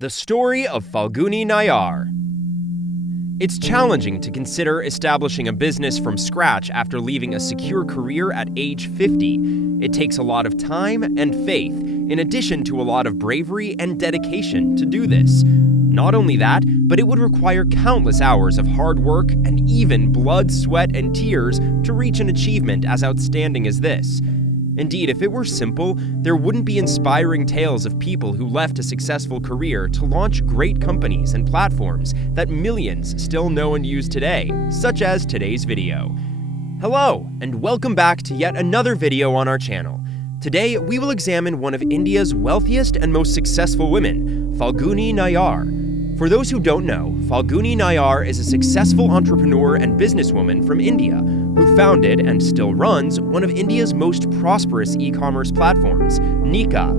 The story of Falguni Nayar. It's challenging to consider establishing a business from scratch after leaving a secure career at age 50. It takes a lot of time and faith, in addition to a lot of bravery and dedication to do this. Not only that, but it would require countless hours of hard work and even blood, sweat, and tears to reach an achievement as outstanding as this. Indeed, if it were simple, there wouldn't be inspiring tales of people who left a successful career to launch great companies and platforms that millions still know and use today, such as today's video. Hello, and welcome back to yet another video on our channel. Today, we will examine one of India's wealthiest and most successful women, Falguni Nayar. For those who don't know, Falguni Nayar is a successful entrepreneur and businesswoman from India who founded and still runs one of India's most prosperous e-commerce platforms, Nykaa.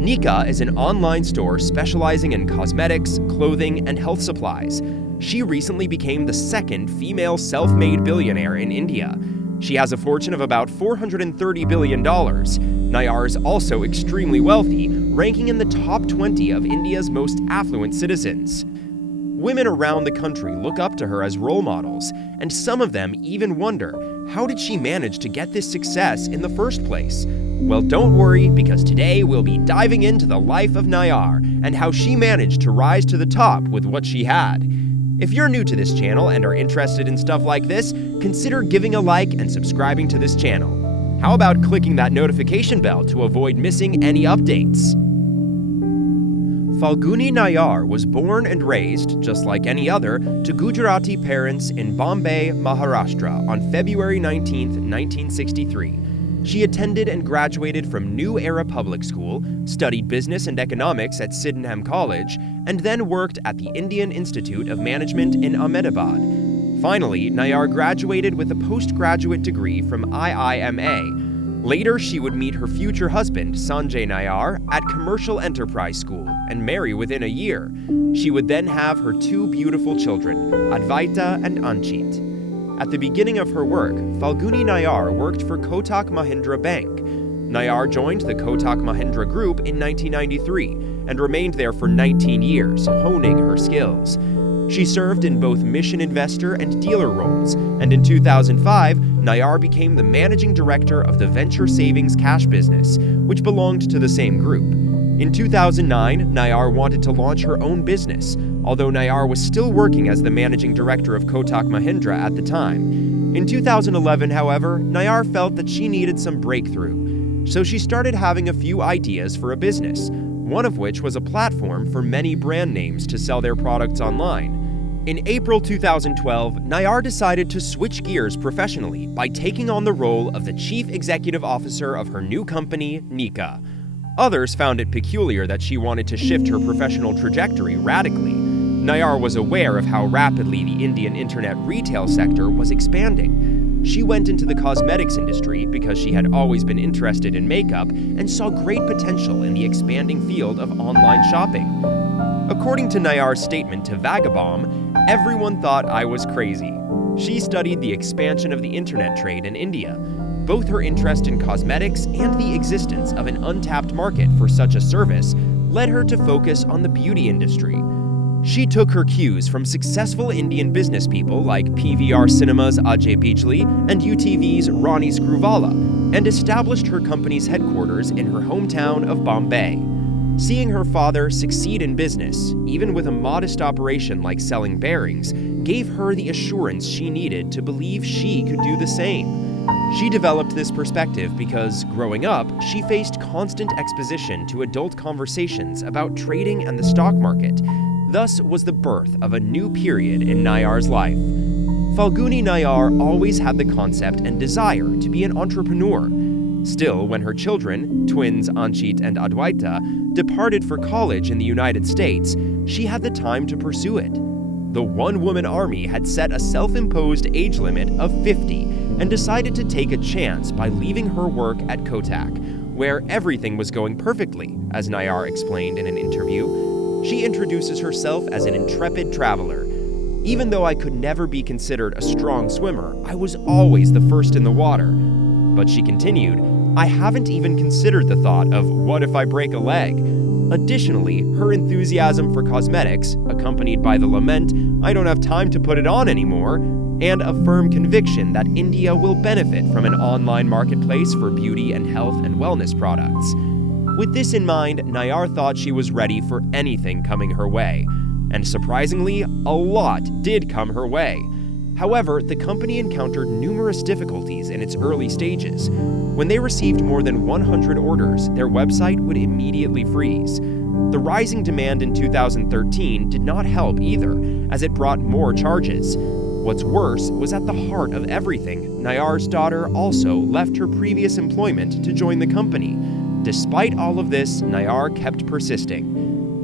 Nykaa is an online store specializing in cosmetics, clothing, and health supplies. She recently became the second female self-made billionaire in India. She has a fortune of about $430 billion. Nayar is also extremely wealthy, ranking in the top 20 of India's most affluent citizens. Women around the country look up to her as role models, and some of them even wonder, how did she manage to get this success in the first place? Well, don't worry, because today we'll be diving into the life of Nayar and how she managed to rise to the top with what she had. If you're new to this channel and are interested in stuff like this, consider giving a like and subscribing to this channel. How about clicking that notification bell to avoid missing any updates? Falguni Nayar was born and raised, just like any other, to Gujarati parents in Bombay, Maharashtra on February 19, 1963. She attended and graduated from New Era Public School, studied business and economics at Sydenham College, and then worked at the Indian Institute of Management in Ahmedabad. Finally, Nayar graduated with a postgraduate degree from IIMA. Later, she would meet her future husband, Sanjay Nayar, at Commercial Enterprise School and marry within a year. She would then have her two beautiful children, Advaita and Anchit. At the beginning of her work, Falguni Nayar worked for Kotak Mahindra Bank. Nayar joined the Kotak Mahindra Group in 1993 and remained there for 19 years, honing her skills. She served in both mission investor and dealer roles, and in 2005, Nayar became the managing director of the venture savings cash business, which belonged to the same group. In 2009, Nayar wanted to launch her own business, although Nayar was still working as the managing director of Kotak Mahindra at the time. In 2011, however, Nayar felt that she needed some breakthrough, so she started having a few ideas for a business, one of which was a platform for many brand names to sell their products online. In April 2012, Nayar decided to switch gears professionally by taking on the role of the chief executive officer of her new company, Nykaa. Others found it peculiar that she wanted to shift her professional trajectory radically. Nayar was aware of how rapidly the Indian internet retail sector was expanding. She went into the cosmetics industry because she had always been interested in makeup and saw great potential in the expanding field of online shopping. According to Nayar's statement to Vagabomb, everyone thought I was crazy. She studied the expansion of the internet trade in India. Both her interest in cosmetics and the existence of an untapped market for such a service led her to focus on the beauty industry. She took her cues from successful Indian business people like PVR Cinema's Ajay Bijli and UTV's Ronnie Screwvala, and established her company's headquarters in her hometown of Bombay. Seeing her father succeed in business, even with a modest operation like selling bearings, gave her the assurance she needed to believe she could do the same. She developed this perspective because, growing up, she faced constant exposition to adult conversations about trading and the stock market. Thus was the birth of a new period in Nayar's life. Falguni Nayar always had the concept and desire to be an entrepreneur. Still, when her children, twins Anchit and Advaita, departed for college in the United States, she had the time to pursue it. The one-woman army had set a self-imposed age limit of 50 and decided to take a chance by leaving her work at Kotak, where everything was going perfectly, as Nayar explained in an interview. She introduces herself as an intrepid traveler. Even though I could never be considered a strong swimmer, I was always the first in the water. But she continued, I haven't even considered the thought of what if I break a leg. Additionally, her enthusiasm for cosmetics, accompanied by the lament, "I don't have time to put it on anymore," and a firm conviction that India will benefit from an online marketplace for beauty and health and wellness products. With this in mind, Nayar thought she was ready for anything coming her way. And surprisingly, a lot did come her way. However, the company encountered numerous difficulties in its early stages. When they received more than 100 orders, their website would immediately freeze. The rising demand in 2013 did not help either, as it brought more charges. What's worse was at the heart of everything, Nayar's daughter also left her previous employment to join the company. Despite all of this, Nayar kept persisting.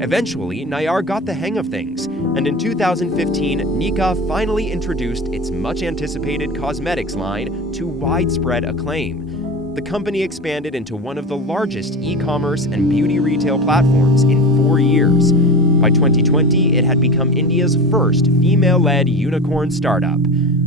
Eventually, Nayar got the hang of things, and in 2015, Nykaa finally introduced its much-anticipated cosmetics line to widespread acclaim. The company expanded into one of the largest e-commerce and beauty retail platforms in 4 years. By 2020, it had become India's first female-led unicorn startup.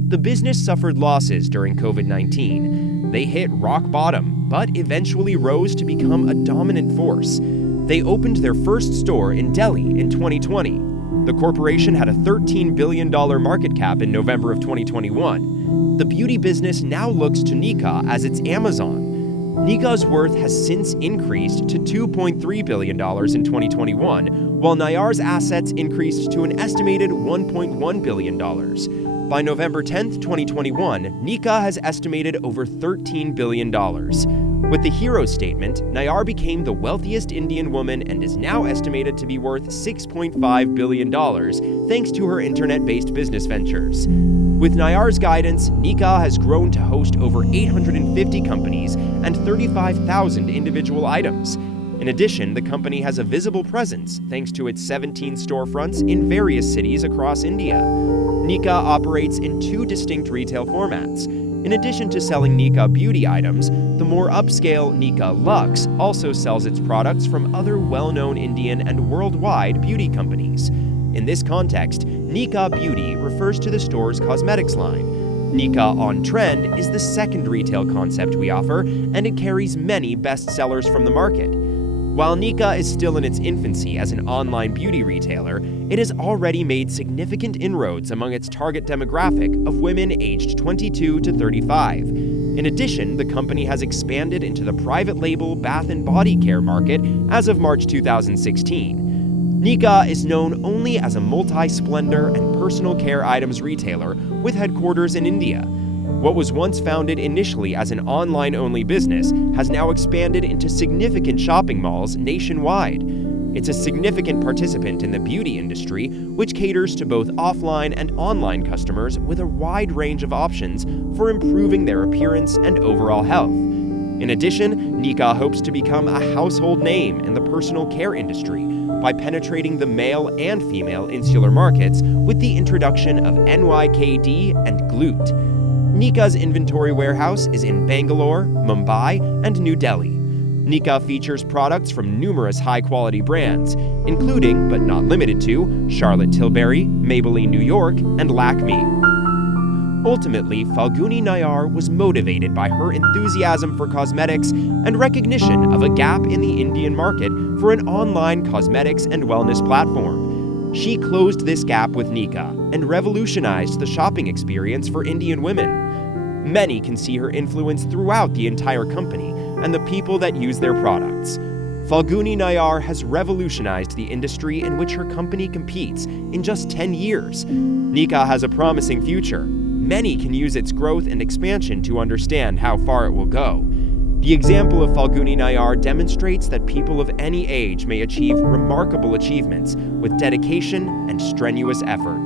The business suffered losses during COVID-19. They hit rock bottom, but eventually rose to become a dominant force. They opened their first store in Delhi in 2020. The corporation had a $13 billion market cap in November of 2021. The beauty business now looks to Nykaa as its Amazon. Nykaa's worth has since increased to $2.3 billion in 2021, while Nayar's assets increased to an estimated $1.1 billion. By November 10, 2021, Nykaa has estimated over $13 billion. With the hero statement, Nayar became the wealthiest Indian woman and is now estimated to be worth $6.5 billion thanks to her internet-based business ventures. With Nayar's guidance, Nykaa has grown to host over 850 companies and 35,000 individual items. In addition, the company has a visible presence thanks to its 17 storefronts in various cities across India. Nykaa operates in 2 distinct retail formats. In addition to selling Nykaa beauty items, the more upscale Nykaa Luxe also sells its products from other well-known Indian and worldwide beauty companies. In this context, Nykaa Beauty refers to the store's cosmetics line. Nykaa On Trend is the second retail concept we offer, and it carries many bestsellers from the market. While Nykaa is still in its infancy as an online beauty retailer, it has already made significant inroads among its target demographic of women aged 22 to 35. In addition, the company has expanded into the private label bath and body care market as of March 2016. Nykaa is known only as a multi-splendor and personal care items retailer with headquarters in India. What was once founded initially as an online-only business has now expanded into significant shopping malls nationwide. It's a significant participant in the beauty industry, which caters to both offline and online customers with a wide range of options for improving their appearance and overall health. In addition, Nykaa hopes to become a household name in the personal care industry by penetrating the male and female insular markets with the introduction of NYKD and Glute. Nykaa's inventory warehouse is in Bangalore, Mumbai, and New Delhi. Nykaa features products from numerous high-quality brands, including, but not limited to, Charlotte Tilbury, Maybelline New York, and Lakme. Ultimately, Falguni Nayar was motivated by her enthusiasm for cosmetics and recognition of a gap in the Indian market for an online cosmetics and wellness platform. She closed this gap with Nykaa and revolutionized the shopping experience for Indian women. Many can see her influence throughout the entire company and the people that use their products. Falguni Nayar has revolutionized the industry in which her company competes in just 10 years. Nykaa has a promising future. Many can use its growth and expansion to understand how far it will go. The example of Falguni Nayar demonstrates that people of any age may achieve remarkable achievements with dedication and strenuous effort.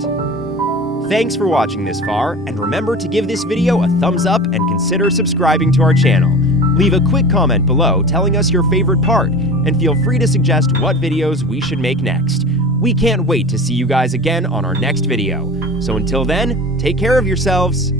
Thanks for watching this far, and remember to give this video a thumbs up and consider subscribing to our channel. Leave a quick comment below telling us your favorite part, and feel free to suggest what videos we should make next. We can't wait to see you guys again on our next video. So until then, take care of yourselves.